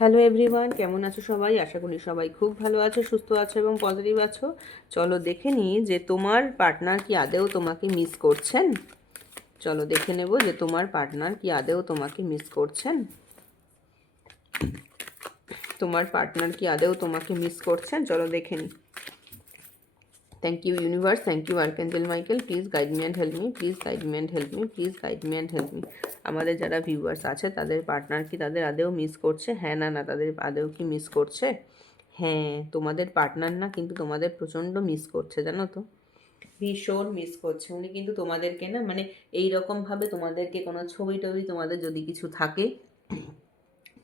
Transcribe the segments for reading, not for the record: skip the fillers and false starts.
Hello everyone, কেমন আছো সবাই? আশা করি সবাই খুব ভালো আছো, সুস্থ আছো এবং পজিটিভ আছো। চলো দেখে নিই যে তোমার পার্টনার কি আদেও তোমাকে মিস করছেন। চলো দেখে নেব যে তোমার পার্টনার কি আদেও তোমাকে মিস করছেন। তোমার পার্টনার কি আদেও তোমাকে মিস করছেন, চলো দেখে নিই। Thank you universe, thank you archangel Michael, please guide me and help me, please guide me and help me, please guide me and help me. আমাদের যারা ভিউয়ার্স আছে তাদের পার্টনার কি তাদের আদেও মিস করছে? হ্যাঁ না তাদের আদেও কি মিস করছে? হ্যাঁ, তোমাদের পার্টনার না কিন্তু তোমাদের প্রচণ্ড মিস করছে, জানো তো, ভীষণ মিস করছে। উনি কিন্তু তোমাদেরকে না মানে এইরকমভাবে তোমাদেরকে কোনো ছবি টবি তোমাদের যদি কিছু থাকে,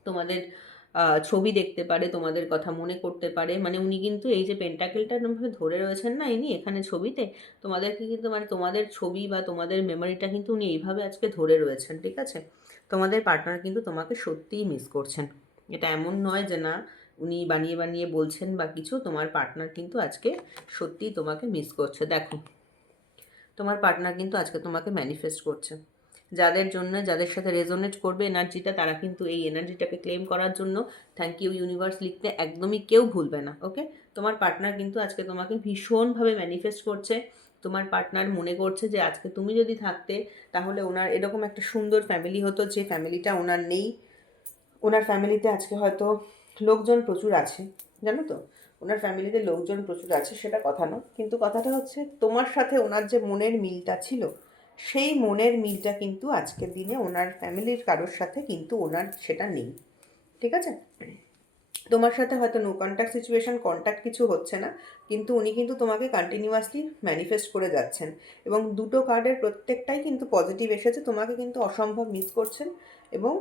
তোমাদের ছবি দেখতে পারে, তোমাদের কথা মনে করতে পারে। মানে উনি কিন্তু এই যে পেন্টাকেলটা এরকমভাবে ধরে রয়েছেন না ইনি এখানে ছবিতে, তোমাদেরকে কিন্তু মানে তোমাদের ছবি বা তোমাদের মেমোরিটা কিন্তু উনি এইভাবে আজকে ধরে রয়েছেন, ঠিক আছে? তোমাদের পার্টনার কিন্তু তোমাকে সত্যিই মিস করছেন। এটা এমন নয় যে না উনি বানিয়ে বানিয়ে বলছেন বা কিছু, তোমার পার্টনার কিন্তু আজকে সত্যিই তোমাকে মিস করছে। দেখো, তোমার পার্টনার কিন্তু আজকে তোমাকে ম্যানিফেস্ট করছে। যাদের জন্য, যাদের সাথে রেজোনেট করবে এনার্জিটা, তারা কিন্তু এই এনার্জিটাকে ক্লেম করার জন্য থ্যাংক ইউ ইউনিভার্স লিখতে একদমই কেউ ভুলবে না, ওকে? তোমার পার্টনার কিন্তু আজকে তোমাকে ভীষণভাবে ম্যানিফেস্ট করছে। তোমার পার্টনার মনে করছে যে আজকে তুমি যদি থাকতে তাহলে ওনার এরকম একটা সুন্দর ফ্যামিলি হতো, যে ফ্যামিলিটা ওনার নেই। ওনার ফ্যামিলিতে আজকে হয়তো লোকজন প্রচুর আছে, জানো তো, ওনার ফ্যামিলিতে লোকজন প্রচুর আছে, সেটা কথা না, কিন্তু কথাটা হচ্ছে তোমার সাথে ওনার যে মনের মিলটা ছিল, সেই মনের মিলটা কিন্তু আজকের দিনে ওনার ফ্যামিলির কারোর সাথে কিন্তু ওনার সেটা নেই, ঠিক আছে? তোমার সাথে হয়তো নো কন্ট্যাক্ট সিচুয়েশন, কন্ট্যাক্ট কিছু হচ্ছে না, কিন্তু উনি কিন্তু তোমাকে কন্টিনিউয়াসলি ম্যানিফেস্ট করে যাচ্ছেন। এবং দুটো কার্ডের প্রত্যেকটাই কিন্তু পজিটিভ এসেছে, তোমাকে কিন্তু অসম্ভব মিস করছেন। এবং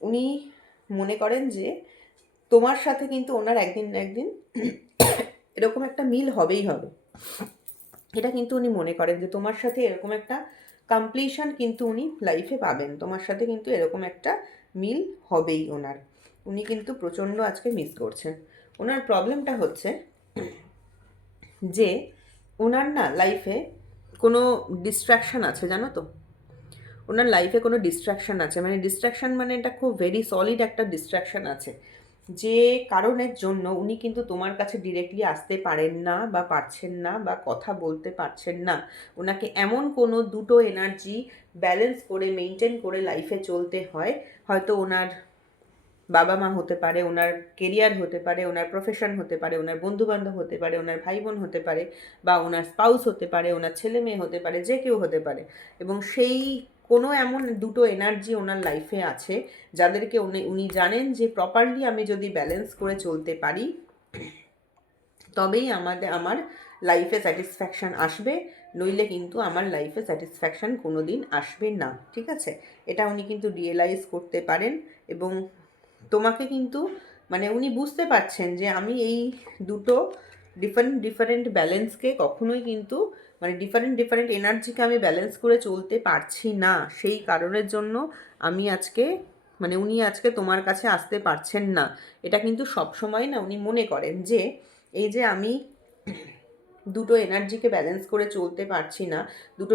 উনি মনে করেন যে তোমার সাথে কিন্তু ওনার একদিন না একদিন এরকম একটা মিল হবেই হবে। এটা কিন্তু উনি মনে করেন যে তোমার সাথে এরকম একটা কমপ্লিশন কিন্তু উনি লাইফে পাবেন, তোমার সাথে কিন্তু এরকম একটা মিল হবেই ওনার। উনি কিন্তু প্রচণ্ড আজকে মিস করছেন। ওনার প্রবলেমটা হচ্ছে যে ওনার না লাইফে কোনো ডিস্ট্র্যাকশন আছে, জানো তো, ওনার লাইফে কোনো ডিস্ট্র্যাকশন আছে, মানে ডিস্ট্র্যাকশন মানে এটা খুব ভেরি সলিড একটা ডিস্ট্র্যাকশন আছে, যে কারণের জন্য উনি কিন্তু তোমার কাছে ডিরেক্টলি আসতে পারেন না বা পারছেন না বা কথা বলতে পারছেন না। ওনাকে এমন কোনো দুটো এনার্জি ব্যালেন্স করে মেনটেন করে লাইফে চলতে হয়। হয়তো ওনার বাবা মা হতে পারে, ওনার কেরিয়ার হতে পারে, ওনার প্রফেশন হতে পারে, ওনার বন্ধুবান্ধব হতে পারে, ওনার ভাই বোন হতে পারে, বা ওনার স্পাউস হতে পারে, ওনার ছেলে মেয়ে হতে পারে, যে কেউ হতে পারে। এবং সেই কোনো এমন দুটো এনার্জি ওনার লাইফে আছে যাদেরকে উনি উনি জানেন যে প্রপারলি আমি যদি ব্যালেন্স করে চলতে পারি তবেই আমার লাইফে স্যাটিসফ্যাকশান আসবে, নইলে কিন্তু আমার লাইফে স্যাটিসফ্যাকশান কোনো দিন আসবে না, ঠিক আছে? এটা উনি কিন্তু রিয়েলাইজ করতে পারেন। এবং তোমাকে কিন্তু মানে উনি বুঝতে পারছেন যে আমি এই দুটো ডিফারেন্ট ডিফারেন্ট ব্যালেন্সকে কখনোই কিন্তু মানে ডিফারেন্ট ডিফারেন্ট এনার্জিকে আমি ব্যালেন্স করে চলতে পারছি না, সেই কারণের জন্য আমি আজকে মানে উনি আজকে তোমার কাছে আসতে পারছেন না। এটা কিন্তু সবসময় না উনি মনে করেন যে এই যে আমি দুটো এনার্জিকে ব্যালেন্স করে চলতে পারছি না, দুটো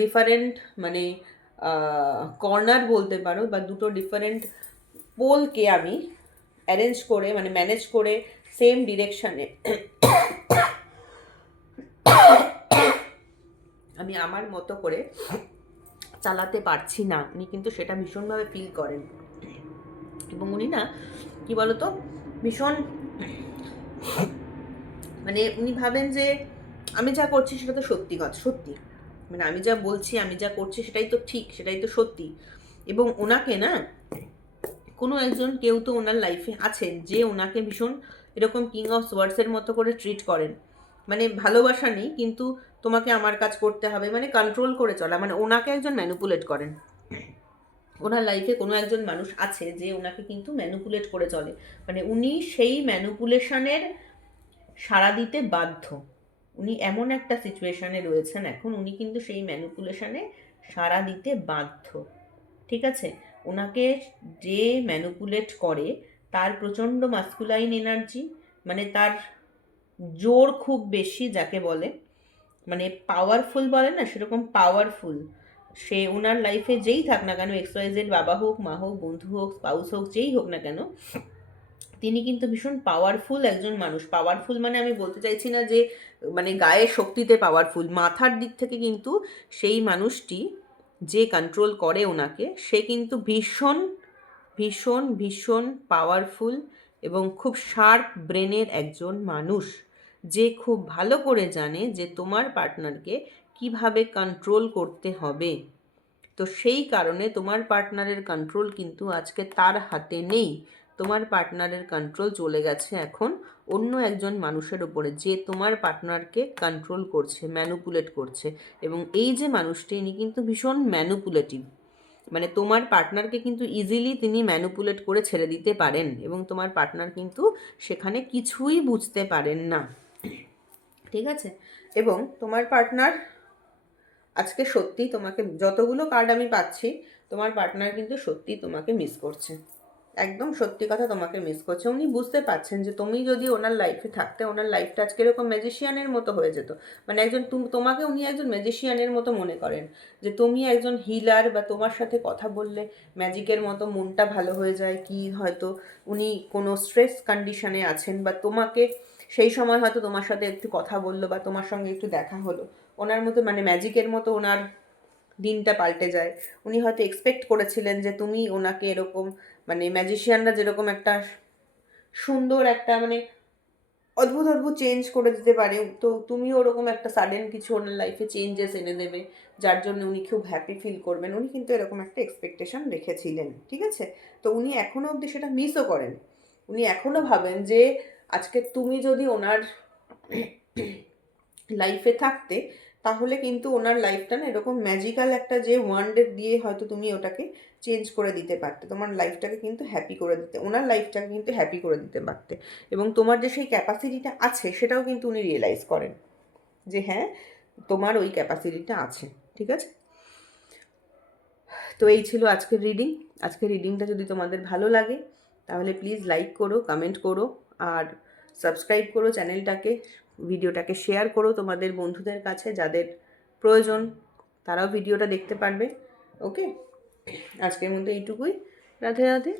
ডিফারেন্ট মানে কর্নার বলতে পারো, বা দুটো ডিফারেন্ট পোলকে আমি অ্যারেঞ্জ করে মানে ম্যানেজ করে সেম ডিরেকশানে আমি আমার মতো করে চালাতে পারছি না। উনি কিন্তু সেটা ভীষণভাবে ফিল করেন। এবং উনি না কি বলতো ভীষণ মানে উনি ভাবেন যে আমি যা করছি সেটা তো সত্যি কথা, সত্যি মানে আমি যা বলছি আমি যা করছি সেটাই তো ঠিক, সেটাই তো সত্যি। এবং ওনাকে না কোনো একজন কেউ তো ওনার লাইফে আছেন যে ওনাকে ভীষণ এরকম কিং অফ ওয়ার্ডসের মতো করে ট্রিট করেন। মানে ভালোবাসা নেই কিন্তু তোমাকে আমার কাজ করতে হবে, মানে কন্ট্রোল করে চলা, মানে ওনাকে একজন ম্যানিপুলেট করেন। ওনার লাইফে কোনো একজন মানুষ আছে যে ওনাকে কিন্তু ম্যানিপুলেট করে চলে, মানে উনি সেই ম্যানিপুলেশনের সাড়া দিতে বাধ্য। উনি এমন একটা সিচুয়েশনে রয়েছেন এখন, উনি কিন্তু সেই ম্যানিপুলেশনে সাড়া দিতে বাধ্য, ঠিক আছে? ওনাকে যে ম্যানিপুলেট করে তার প্রচণ্ড মাস্কুলাইন এনার্জি, মানে তার জোর খুব বেশি যাকে বলে, মানে পাওয়ারফুল বলে না সেরকম পাওয়ারফুল। সে ওনার লাইফে যেই থাক না কেন, XYZ বাবা হোক, মা হোক, বন্ধু হোক, স্পাউস হোক, যেই হোক না কেন, তিনি কিন্তু ভীষণ পাওয়ারফুল একজন মানুষ। পাওয়ারফুল মানে আমি বলতে চাইছি না যে মানে গায়ের শক্তিতে পাওয়ারফুল, মাথার দিক থেকে কিন্তু সেই মানুষটি যে কন্ট্রোল করে ওনাকে, সে কিন্তু ভীষণ ভীষণ ভীষণ পাওয়ারফুল এবং খুব শার্প ব্রেনের একজন মানুষ, যে খুব ভালো করে জানে যে তোমার পার্টনারকে কিভাবে কন্ট্রোল করতে হবে। তো সেই কারণে তোমার পার্টনারের কন্ট্রোল কিন্তু আজকে তার হাতে নেই। তোমার পার্টনারের কন্ট্রোল চলে গেছে এখন অন্য একজন মানুষের উপরে, যে তোমার পার্টনারকে কন্ট্রোল করছে, ম্যানুপুলেট করছে। এবং এই যে মানুষটি, ইনি কিন্তু ভীষণ ম্যানুপুলেটিভ, মানে তোমার পার্টনারকে কিন্তু ইজিলি তিনি ম্যানুপুলেট করে ছেড়ে দিতে পারেন, এবং তোমার পার্টনার কিন্তু সেখানে কিছুই বুঝতে পারেন না। ঠিক আছে? এবং তোমার পার্টনার আজকে সত্যি তোমাকে, যতগুলো কার্ড আমি পাচ্ছি, তোমার পার্টনার কিন্তু সত্যি তোমাকে মিস করছে। একদম সত্যি কথা, তোমাকে মিস করছে। উনি বুঝতে পারছেন যে তুমি যদি ওনার লাইফে থাকতে, ওনার লাইফটা আজকে এরকম ম্যাজিশিয়ানের মতো হয়ে যেত। মানে একজন তোমাকে উনি একজন ম্যাজিশিয়ানের মতো মনে করেন, যে তুমি একজন হিলার, বা তোমার সাথে কথা বললে ম্যাজিকের মতো মনটা ভালো হয়ে যায়। কি হয়তো উনি কোনো স্ট্রেস কন্ডিশনে আছেন, বা তোমাকে সেই সময় হয়তো তোমার সাথে একটু কথা বললো, বা তোমার সঙ্গে একটু দেখা হলো, ওনার মতো মানে ম্যাজিকের মতো ওনার দিনটা পাল্টে যায়। উনি হয়তো এক্সপেক্ট করেছিলেন যে তুমি ওনাকে এরকম, মানে ম্যাজিশিয়ানরা যেরকম একটা সুন্দর একটা মানে অদ্ভুত অদ্ভুত চেঞ্জ করে দিতে পারে, তো তুমিও ওরকম একটা সাডেন কিছু ওনার লাইফে চেঞ্জেস এনে দেবে, যার জন্য উনি খুব হ্যাপি ফিল করবেন। উনি কিন্তু এরকম একটা এক্সপেকটেশন রেখেছিলেন। ঠিক আছে? তো উনি এখনও অবধি সেটা মিসও করেন। উনি এখনও ভাবেন যে আজকে তুমি যদি ওনার লাইফে থাকতে, তাহলে কিন্তু ওনার লাইফটা না এরকম ম্যাজিক্যাল একটা যে ওয়ান্ডের দিয়ে হয়তো তুমি ওটাকে চেঞ্জ করে দিতে পারতে, তোমার লাইফটাকে কিন্তু হ্যাপি করে দিতে, ওনার লাইফটাকে কিন্তু হ্যাপি করে দিতে পারতে। এবং তোমার যে সেই ক্যাপাসিটিটা আছে, সেটাও কিন্তু উনি রিয়েলাইজ করেন যে হ্যাঁ, তোমার ওই ক্যাপাসিটিটা আছে। ঠিক আছে? তো এই ছিল আজকের রিডিং। আজকের রিডিংটা যদি তোমাদের ভালো লাগে, তাহলে প্লিজ লাইক করো, কমেন্ট করো, আর সাবস্ক্রাইব করো চ্যানেলটাকে, ভিডিওটাকে শেয়ার করো তোমাদের বন্ধুদের কাছে, যাদের প্রয়োজন তারাও ভিডিওটা দেখতে পারবে। ওকে, আজকের মতো এইটুকুই। রাধে রাধে।